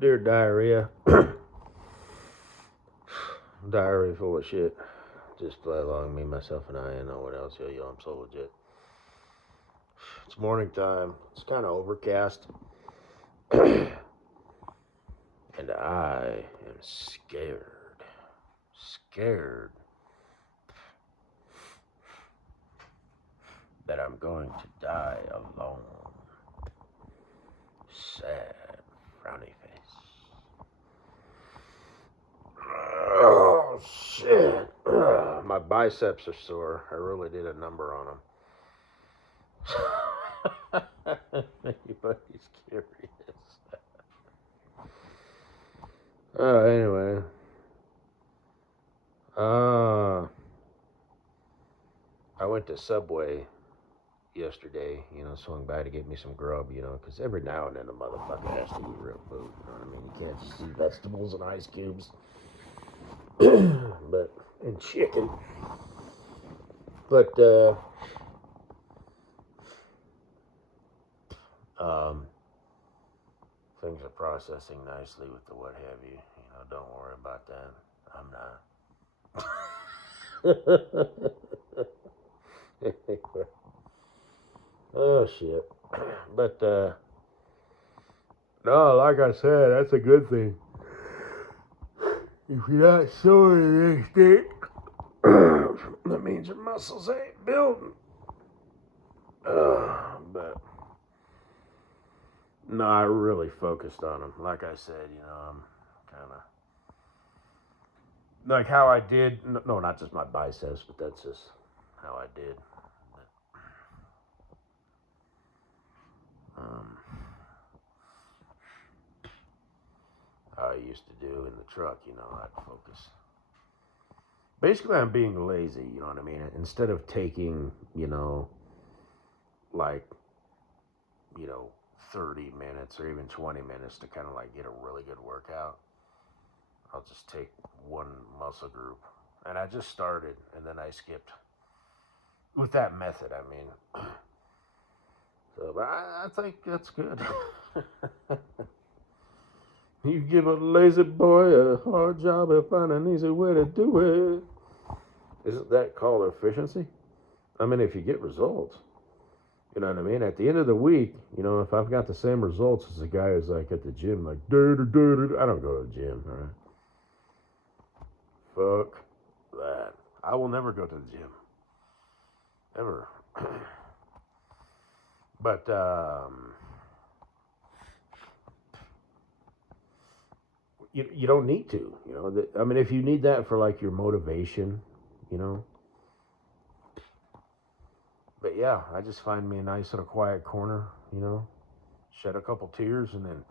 Dear diarrhea. Diarrhea full of shit. Just play along, me, myself, and I, and no one else. Yo, I'm so legit. It's morning time. It's kind of overcast. And I am scared. Scared that I'm going to die alone. Sad, frowny face. Oh, shit. My biceps are sore. I really did a number on them. Anybody's curious. Anyway. I went to Subway yesterday, swung by to get me some grub, because every now and then a motherfucker has to eat real food, you know what I mean? You can't just eat vegetables and ice cubes. And chicken. But, things are processing nicely with the what have you. Don't worry about that. I'm not. Oh, shit. But, no, like I said, that's a good thing. If you're not sore the next day, that means your muscles ain't building. But no, I really focused on them. Like I said, I'm kind of like how I did. No, not just my biceps, but that's just how I did. How I used to do in the truck, I'd focus. Basically, I'm being lazy, you know what I mean? Instead of taking, like, 30 minutes or even 20 minutes to kind of like get a really good workout, I'll just take one muscle group. And I just started and then I skipped with that method, I mean. So, but I think that's good. You give a lazy boy a hard job and find an easy way to do it. Isn't that called efficiency? I mean, if you get results. You know what I mean? At the end of the week, if I've got the same results as the guy who's like at the gym, like, I don't go to the gym, all right? Fuck that. I will never go to the gym. Ever. But, you don't need to, I mean, if you need that for like your motivation, But yeah, I just find me a nice little quiet corner, shed a couple tears and then,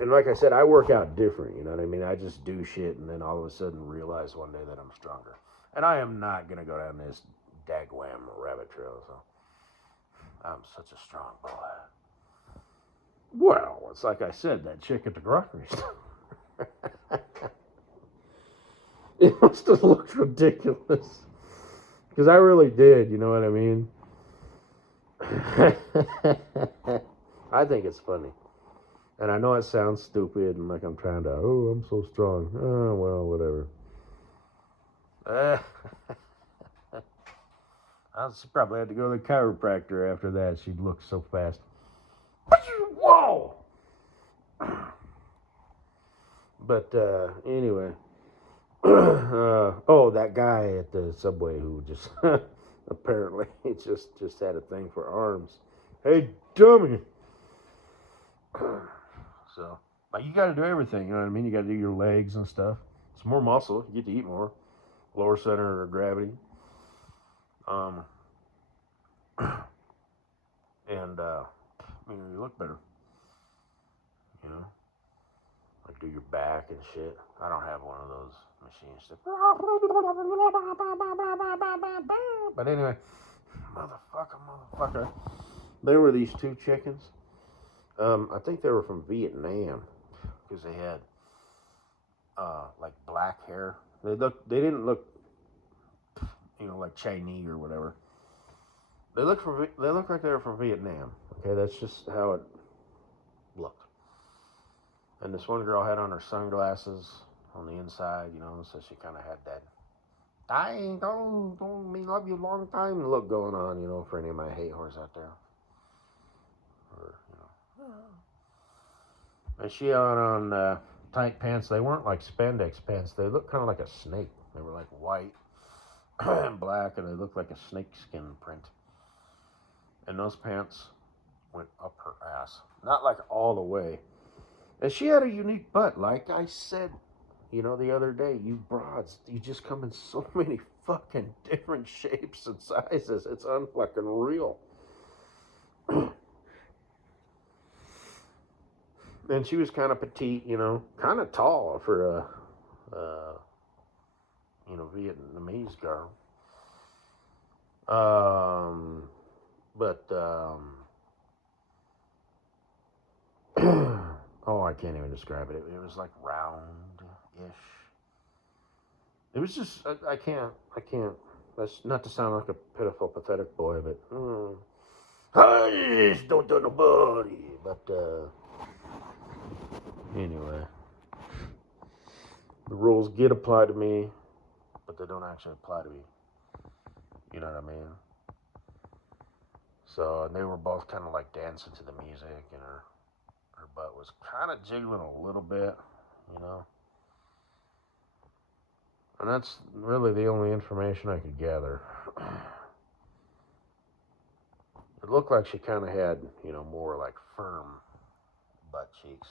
and like I said, I work out different, you know what I mean? I just do shit and then all of a sudden realize one day that I'm stronger. And I am not going to go down this dagwam rabbit trail, so I'm such a strong boy. Well, it's like I said, that chick at the grocery store. It must have looked ridiculous. Because I really did, you know what I mean? I think it's funny. And I know it sounds stupid and like I'm trying to, I'm so strong. Oh, well, whatever. I probably had to go to the chiropractor after that. She looked so fast. Whoa! But anyway. That guy at the Subway who just apparently just had a thing for arms. Hey, dummy! So, like, you got to do everything. You know what I mean? You got to do your legs and stuff. It's more muscle. You get to eat more. Lower center of gravity. And you look better. Like do your back and shit. I don't have one of those machines. But anyway, motherfucker. There were these two chickens. I think they were from Vietnam because they had like black hair. They didn't look, like Chinese or whatever. They look like they were from Vietnam. Okay, that's just how it looked. And this one girl had on her sunglasses on the inside, so she kind of had that I don't me love you long time look going on, for any of my hate whores out there. Or, And she had on tight pants. They weren't like spandex pants. They looked kind of like a snake. They were like white and black, and they looked like a snake skin print. And those pants went up her ass. Not like all the way. And she had a unique butt. Like I said, the other day, you broads, you just come in so many fucking different shapes and sizes. It's unfucking real. And she was kind of petite, kind of tall for a, Vietnamese girl. Oh, I can't even describe it. It was like round-ish. It was just, I can't. That's not to sound like a pitiful, pathetic boy, but, I just don't tell nobody. But, anyway, the rules get applied to me, but they don't actually apply to me. You know what I mean? So, and they were both kind of like dancing to the music, and her butt was kind of jiggling a little bit, And that's really the only information I could gather. It looked like she kind of had, more like firm butt cheeks.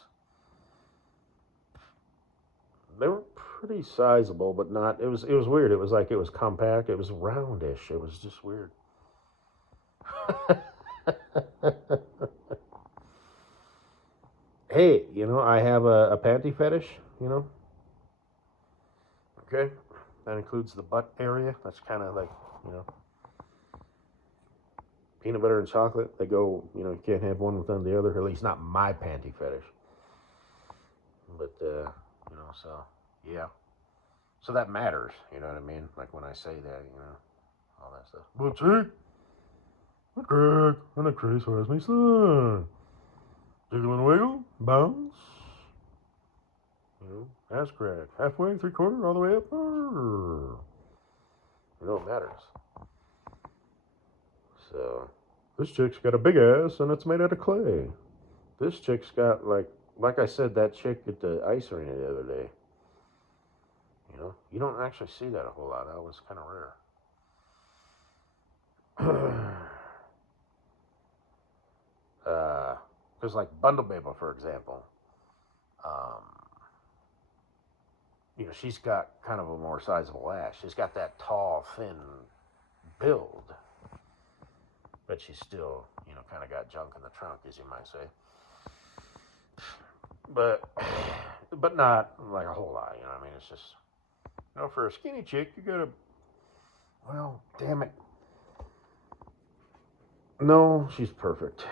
They were pretty sizable, but not. It was weird. It was like it was compact. It was roundish. It was just weird. Hey, I have a panty fetish. Okay, that includes the butt area. That's kind of like peanut butter and chocolate. They go. You can't have one without the other. At least not my panty fetish. But so yeah. So that matters, you know what I mean? Like when I say that, all that stuff. But chick, the crack, and the Chris has me son. Jiggle and wiggle, bounce. Ass crack. Halfway, 3/4, all the way up. It matters. So, this chick's got a big ass and it's made out of clay. This chick's got, like I said, that chick at the ice arena the other day. You don't actually see that a whole lot. That was kind of rare. Because like Bundle Baby, for example, she's got kind of a more sizable ass. She's got that tall, thin build, but she's still, kind of got junk in the trunk, as you might say. But not like a whole lot. I mean, it's just, for a skinny chick, you gotta. Well, damn it. No, she's perfect.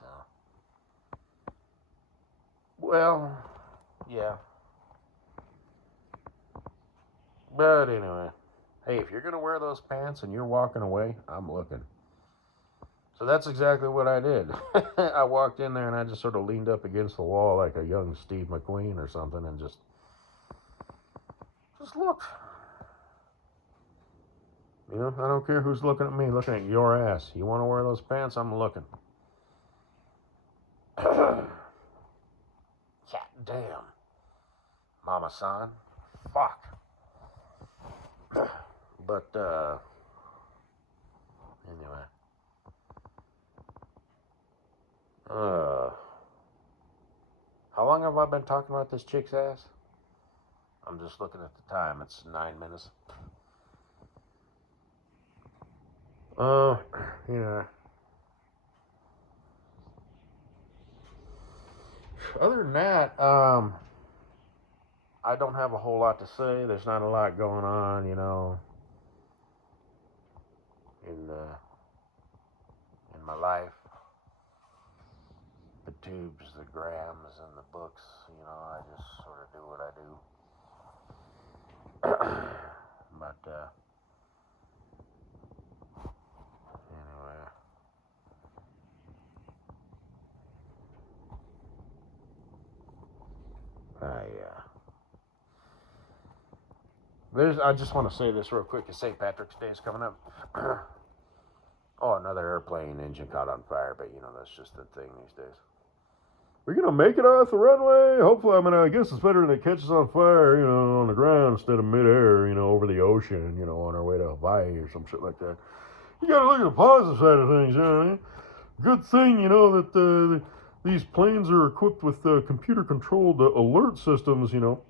So. Well, yeah. But anyway, hey, if you're going to wear those pants and you're walking away, I'm looking. So that's exactly what I did. I walked in there and I just sort of leaned up against the wall like a young Steve McQueen or something and just looked. I don't care who's looking at me, looking at your ass. You want to wear those pants? I'm looking. God damn. Mama son. Fuck. But, anyway. How long have I been talking about this chick's ass? I'm just looking at the time. It's 9 minutes. Yeah. Other than that, I don't have a whole lot to say. There's not a lot going on, in my life. The tubes, the grams, and the books, I just sort of do what I do. But, anyway. I just want to say this real quick. St. Patrick's Day is coming up. Oh, another airplane engine caught on fire, but that's just the thing these days. We're gonna make it off the runway. Hopefully, I guess it's better than it catches on fire, on the ground instead of midair, over the ocean, on our way to Hawaii or some shit like that. You gotta look at the positive side of things, you know what I mean? Good thing, that these planes are equipped with computer-controlled alert systems, bing, bing,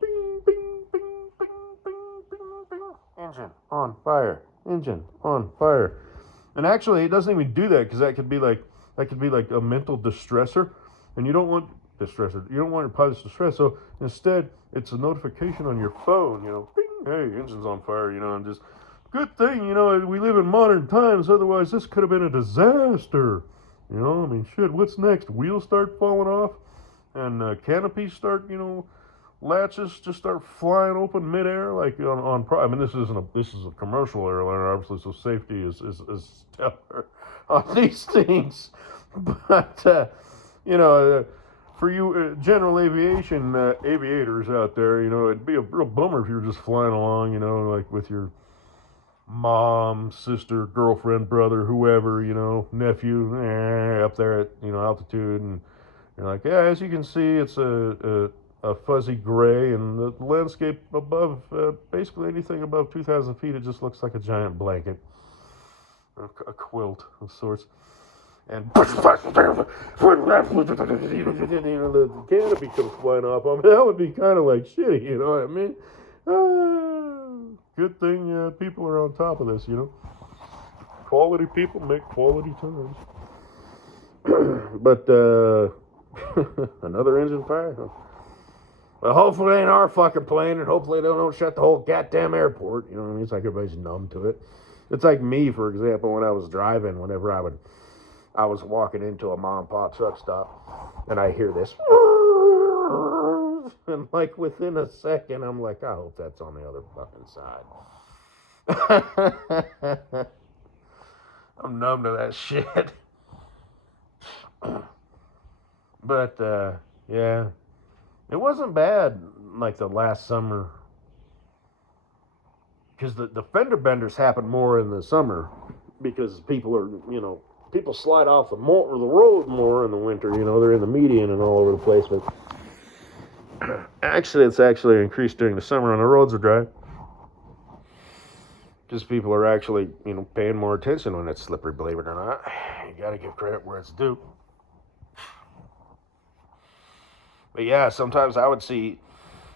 bing, bing, bing, bing, bing. Engine on fire. Engine on fire. And actually, it doesn't even do that because that could be like a mental distressor, and you don't want distressor. You don't want your pilot's distress. So instead, it's a notification on your phone. Bing, hey, engine's on fire. And just good thing. We live in modern times. Otherwise, this could have been a disaster. Shit. What's next? Wheels start falling off, and canopies start. Latches just start flying open midair, like on. This is a commercial airliner, obviously, so safety is stellar on these things. But for you general aviation aviators out there, it'd be a real bummer if you were just flying along, like with your mom, sister, girlfriend, brother, whoever, nephew, up there at altitude, and you're like, yeah, as you can see, it's a fuzzy gray, and the landscape above, basically anything above 2,000 feet, it just looks like a giant blanket, a quilt of sorts. And the canopy comes flying off. That would be kind of like shitty, you know what I mean? Good thing people are on top of this, Quality people make quality times. But another engine fire. Well, hopefully it ain't our fucking plane, and hopefully they don't shut the whole goddamn airport. It's like everybody's numb to it. It's like me, for example, when I was driving, whenever I was walking into a mom and pop truck stop, and I hear this, and like within a second, I'm like, I hope that's on the other fucking side. I'm numb to that shit. But, yeah. It wasn't bad like the last summer. Because the fender benders happen more in the summer. Because people are, people slide off the road more in the winter. They're in the median and all over the place. But actually, it's actually increased during the summer and the roads are dry. Because people are actually, paying more attention when it's slippery, believe it or not. You got to give credit where it's due. But yeah, sometimes I would see,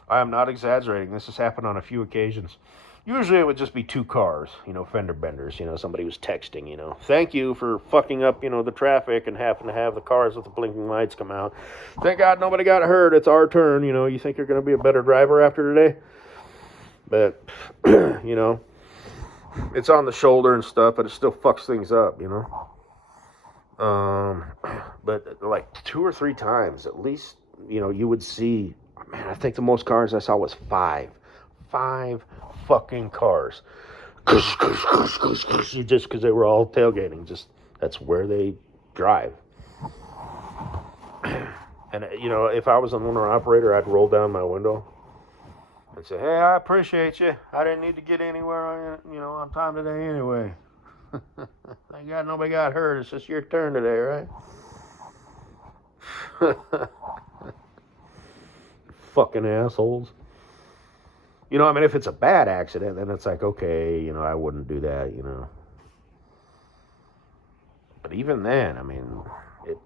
I am not exaggerating, this has happened on a few occasions. Usually it would just be two cars, fender benders, somebody was texting, thank you for fucking up, the traffic and having to have the cars with the blinking lights come out. Thank God nobody got hurt, it's our turn, you think you're going to be a better driver after today? But, it's on the shoulder and stuff, but it still fucks things up, But like 2 or 3 times at least, you would see, man, I think the most cars I saw was 5 fucking cars. Just because they were all tailgating. Just, that's where they drive. And, if I was an owner operator, I'd roll down my window and say, hey, I appreciate you. I didn't need to get anywhere, on time today anyway. Thank God nobody got hurt. It's just your turn today, right? Fucking assholes. If it's a bad accident, then it's like, okay, I wouldn't do that, But even then, it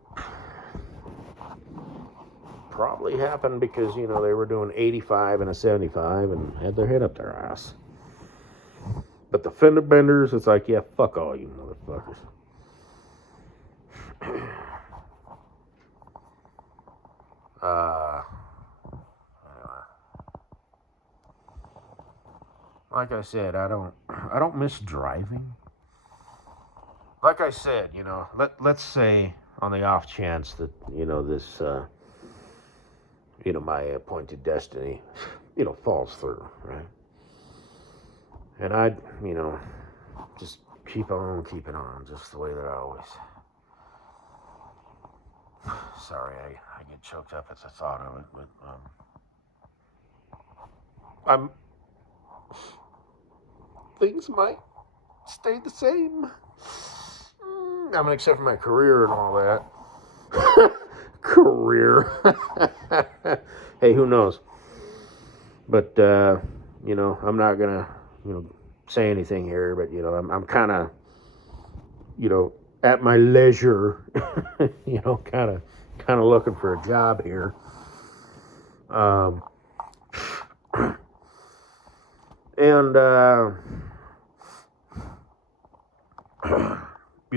probably happened because, they were doing 85 and a 75 and had their head up their ass. But the fender benders, it's like, yeah, fuck all you motherfuckers. Like I said, I don't miss driving. Like I said, let's say on the off chance that, this, my appointed destiny, falls through, right? And I'd, just keep on keeping on, just the way that I always. Sorry, I get choked up at the thought of it, but, things might stay the same. I mean, except for my career and all that. Career. Hey, who knows? But I'm not gonna, say anything here. But I'm kind of, at my leisure, kind of looking for a job here. Um, and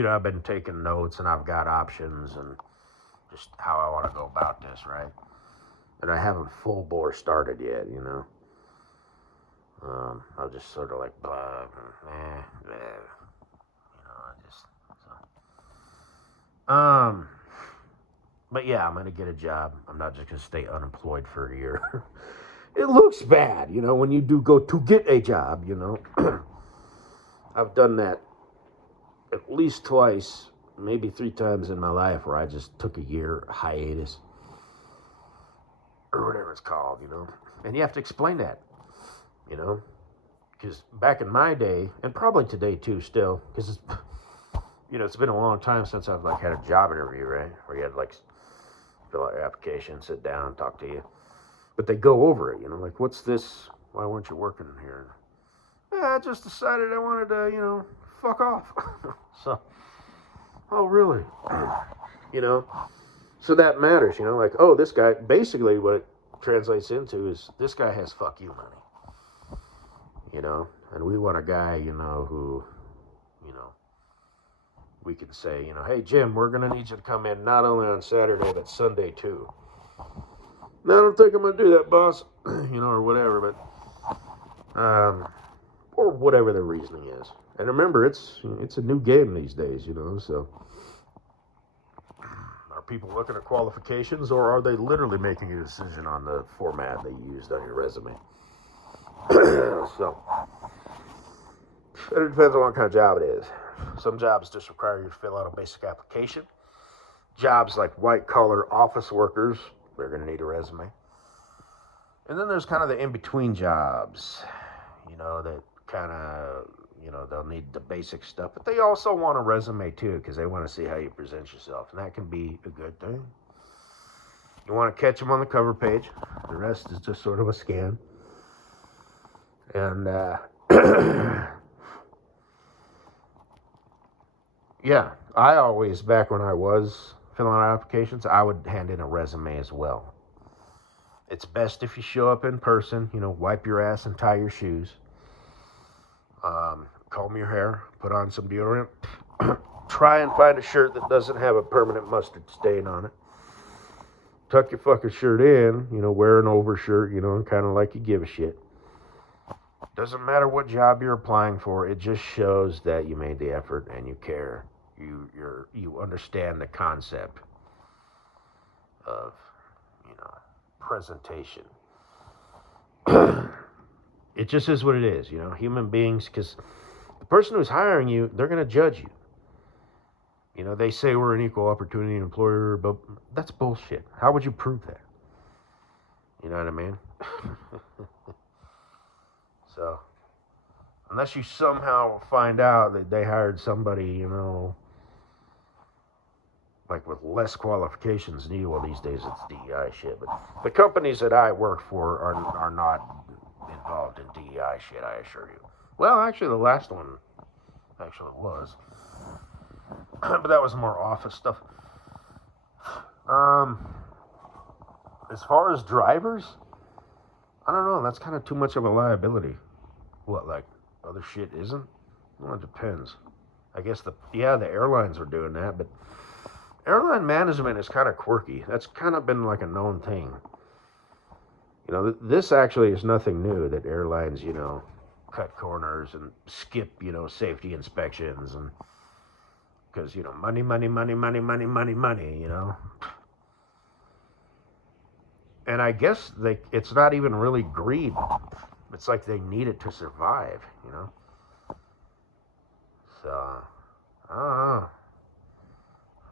I've been taking notes and I've got options and just how I want to go about this, right? And I haven't full bore started yet, I'll just sort of like blah, blah, I just so. But yeah, I'm gonna get a job. I'm not just gonna stay unemployed for a year. It looks bad, when you do go to get a job, I've done that at least twice, maybe 3 times in my life where I just took a year hiatus or whatever it's called, And you have to explain that, because back in my day, and probably today too, still, because it's been a long time since I've had a job interview, right? Where you had to fill out your application, sit down, talk to you. But they go over it, what's this? Why weren't you working here? Yeah, I just decided I wanted to, fuck off. So, oh, really? So that matters, oh, this guy, basically what it translates into is this guy has fuck you money. And we want a guy, who, we can say, hey, Jim, we're going to need you to come in not only on Saturday, but Sunday too. No, I don't think I'm going to do that, boss, or whatever, but, or whatever the reasoning is. And remember, it's a new game these days, so are people looking at qualifications or are they literally making a decision on the format they used on your resume? So, it depends on what kind of job it is. Some jobs just require you to fill out a basic application. Jobs like white-collar office workers, they're going to need a resume. And then there's kind of the in-between jobs, that kind of, they'll need the basic stuff. But they also want a resume, too, because they want to see how you present yourself. And that can be a good thing. You want to catch them on the cover page. The rest is just sort of a scan. And, yeah, I always, back when I was filling out applications, I would hand in a resume as well. It's best if you show up in person, wipe your ass and tie your shoes. Comb your hair, put on some deodorant. Try and find a shirt that doesn't have a permanent mustard stain on it. Tuck your fucking shirt in, wear an overshirt, and kind of like you give a shit. Doesn't matter what job you're applying for, it just shows that you made the effort and you care. You understand the concept of, presentation. It just is what it is, human beings, because the person who's hiring you, they're going to judge you. They say we're an equal opportunity employer, but that's bullshit. How would you prove that? You know what I mean? So, unless you somehow find out that they hired somebody, with less qualifications than you, well, these days it's DEI shit, but the companies that I work for are not involved in DEI shit, I assure you. Well, actually, the last one was. But that was more office stuff. As far as drivers, I don't know. That's kind of too much of a liability. What, other shit isn't? Well, it depends. I guess the airlines are doing that, but airline management is kind of quirky. That's kind of been a known thing. This actually is nothing new, that airlines, cut corners and skip, safety inspections, and because, money, And I guess it's not even really greed. It's like they need it to survive, So, I don't know.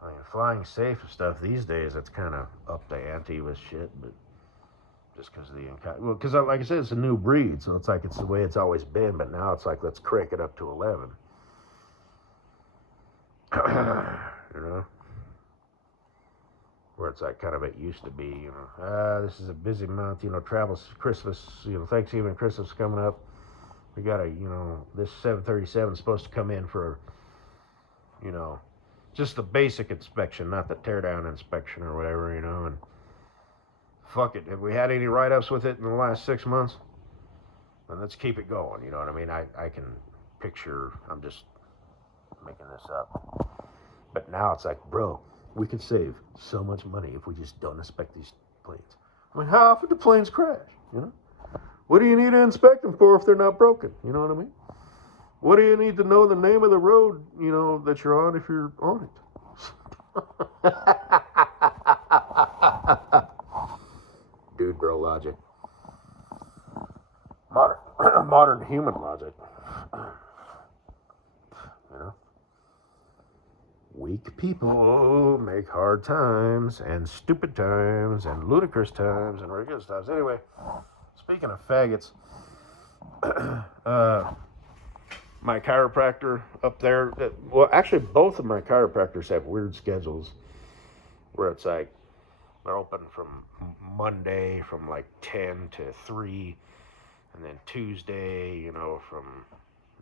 I mean, flying safe and stuff these days, that's kind of up the ante with shit, but just because of the well, because like I said, it's a new breed, so it's like it's the way it's always been. But now it's like let's crank it up to 11. You know, where it's like kind of it used to be. You know, this is a busy month. You know, travels Christmas. You know, Thanksgiving, Christmas coming up. We got this 737 is supposed to come in for, just the basic inspection, not the teardown inspection or whatever, and fuck it. Have we had any write-ups with it in the last 6 months? Then let's keep it going, you know what I mean? I can picture, I'm just making this up. But now it's like, bro, we can save so much money if we just don't inspect these planes. I mean, how often do planes crash, What do you need to inspect them for if they're not broken? You know what I mean? What do you need to know the name of the road, that you're on if you're on it? Dude, bro, logic. Modern human logic. Weak people make hard times and stupid times and ludicrous times and ridiculous times. Anyway, speaking of faggots, my chiropractor up there, actually both of my chiropractors have weird schedules where it's like they're open from Monday from like 10 to 3, and then Tuesday, from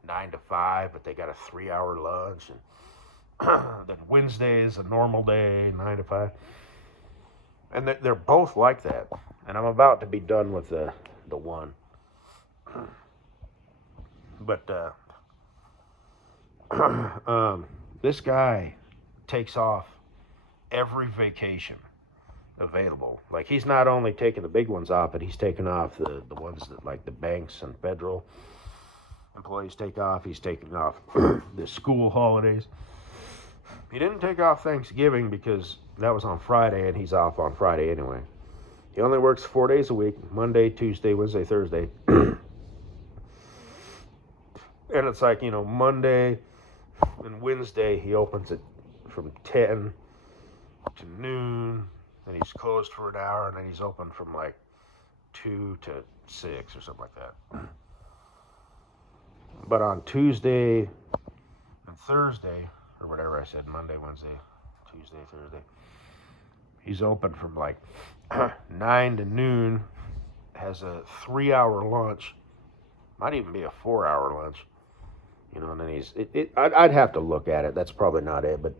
9 to 5, but they got a 3-hour lunch, and then Wednesday is a normal day, 9 to 5. And they're both like that. And I'm about to be done with the one. But this guy takes off every vacation available. Like, he's not only taking the big ones off, but he's taking off the ones that, like, the banks and federal employees take off. He's taking off the school holidays. He didn't take off Thanksgiving because that was on Friday, and he's off on Friday anyway. He only works 4 days a week, Monday, Tuesday, Wednesday, Thursday. And it's like, Monday and Wednesday, he opens it from 10 to noon, and he's closed for an hour, and then he's open from like 2 to 6 or something like that. But on Tuesday and Thursday, or whatever I said, Monday, Wednesday, Tuesday, Thursday, he's open from like 9 to noon, has a 3-hour lunch, might even be a 4-hour lunch, and then I'd have to look at it, that's probably not it, but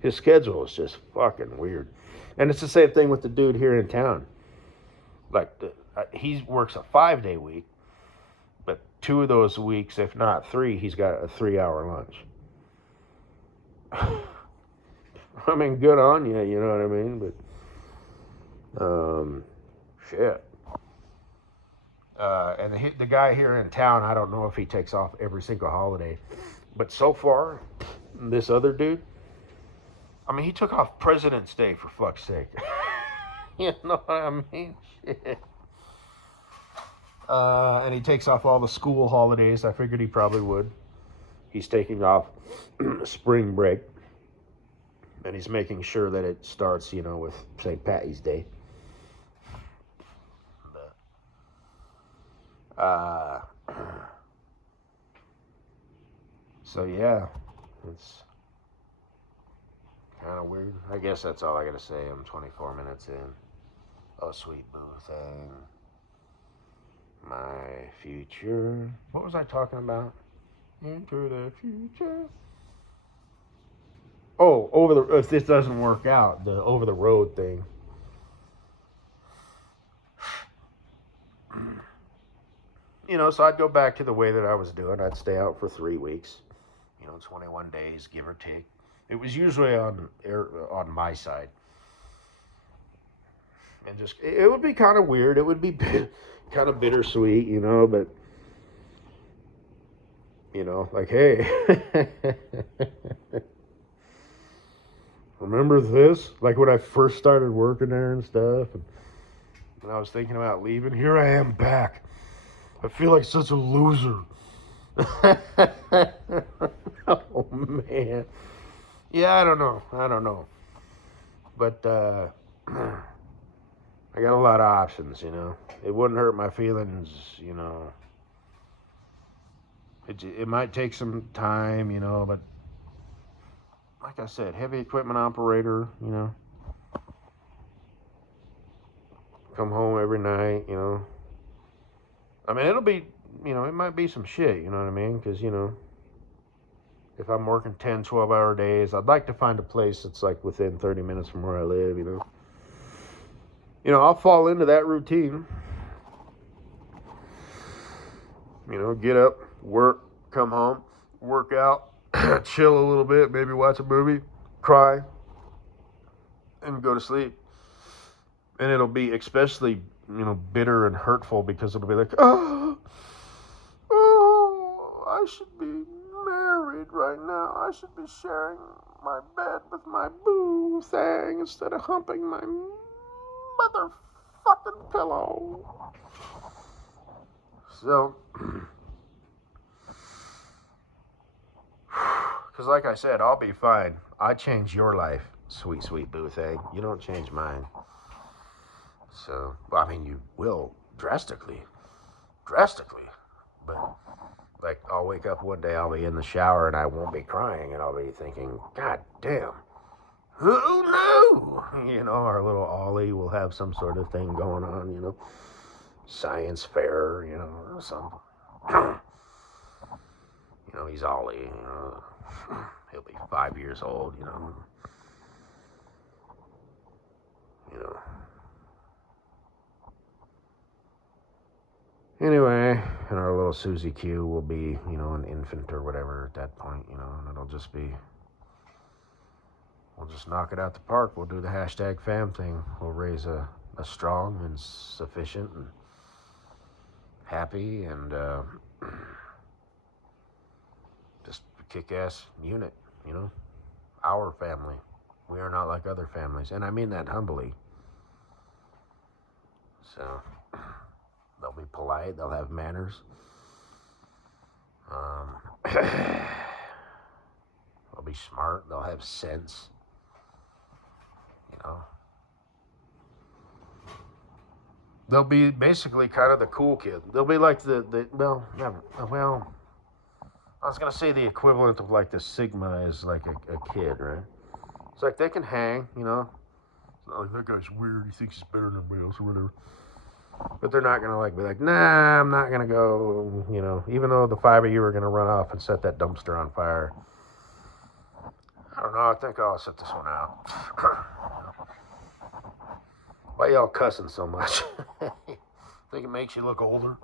his schedule is just fucking weird. And it's the same thing with the dude here in town. Like, he works a 5-day week, but 2 of those weeks, if not 3, he's got a 3-hour lunch. I mean, good on you, you know what I mean? But, shit. And the guy here in town, I don't know if he takes off every single holiday, but so far, this other dude, I mean, he took off President's Day, for fuck's sake. You know what I mean? Shit. And he takes off all the school holidays. I figured he probably would. He's taking off spring break. And he's making sure that it starts, with St. Patty's Day. So, yeah. It's kind of weird. I guess that's all I got to say. I'm 24 minutes in. Oh, sweet boo thing. My future. What was I talking about? Into the future. Oh, if this doesn't work out, the over the road thing. So I'd go back to the way that I was doing. I'd stay out for 3 weeks, 21 days, give or take. It was usually on my side. And just, it would be kind of weird. It would be kind of bittersweet, but, like, hey, remember this? Like when I first started working there and stuff, and when I was thinking about leaving, here I am back. I feel like such a loser. Oh, man. Yeah, I don't know. But, I got a lot of options, It wouldn't hurt my feelings, It might take some time, but like I said, heavy equipment operator, come home every night, I mean, it'll be, it might be some shit, you know what I mean? Because, if I'm working 10, 12-hour days, I'd like to find a place that's like within 30 minutes from where I live, I'll fall into that routine. Get up, work, come home, work out, chill a little bit, maybe watch a movie, cry, and go to sleep. And it'll be especially, bitter and hurtful because it'll be like, oh, I should be married right now. I should be sharing my bed with my boo thing instead of humping my motherfucking pillow. So, because like I said, I'll be fine. I change your life, sweet, sweet boo thing. You don't change mine. So, I mean, you will drastically. But, like, I'll wake up one day, I'll be in the shower, and I won't be crying, and I'll be thinking, God damn, who knew? Our little Ollie will have some sort of thing going on, science fair, or something. He's Ollie, he'll be 5 years old, Anyway, and our little Susie Q will be, an infant or whatever at that point, and it'll just be, we'll just knock it out the park. We'll do the hashtag fam thing. We'll raise a strong and sufficient and happy and just a kick-ass unit, our family. We are not like other families, and I mean that humbly. So, they'll be polite, they'll have manners. They'll be smart, they'll have sense. They'll be basically kind of the cool kid. They'll be like I was going to say the equivalent of like the Sigma is like a kid, right? It's like they can hang, It's not like that guy's weird, he thinks he's better than everybody else or whatever. But they're not going to like be like, nah, I'm not going to go, even though the 5 of you are going to run off and set that dumpster on fire. I don't know, I think I'll set this one out. Why y'all cussing so much? Think it makes you look older?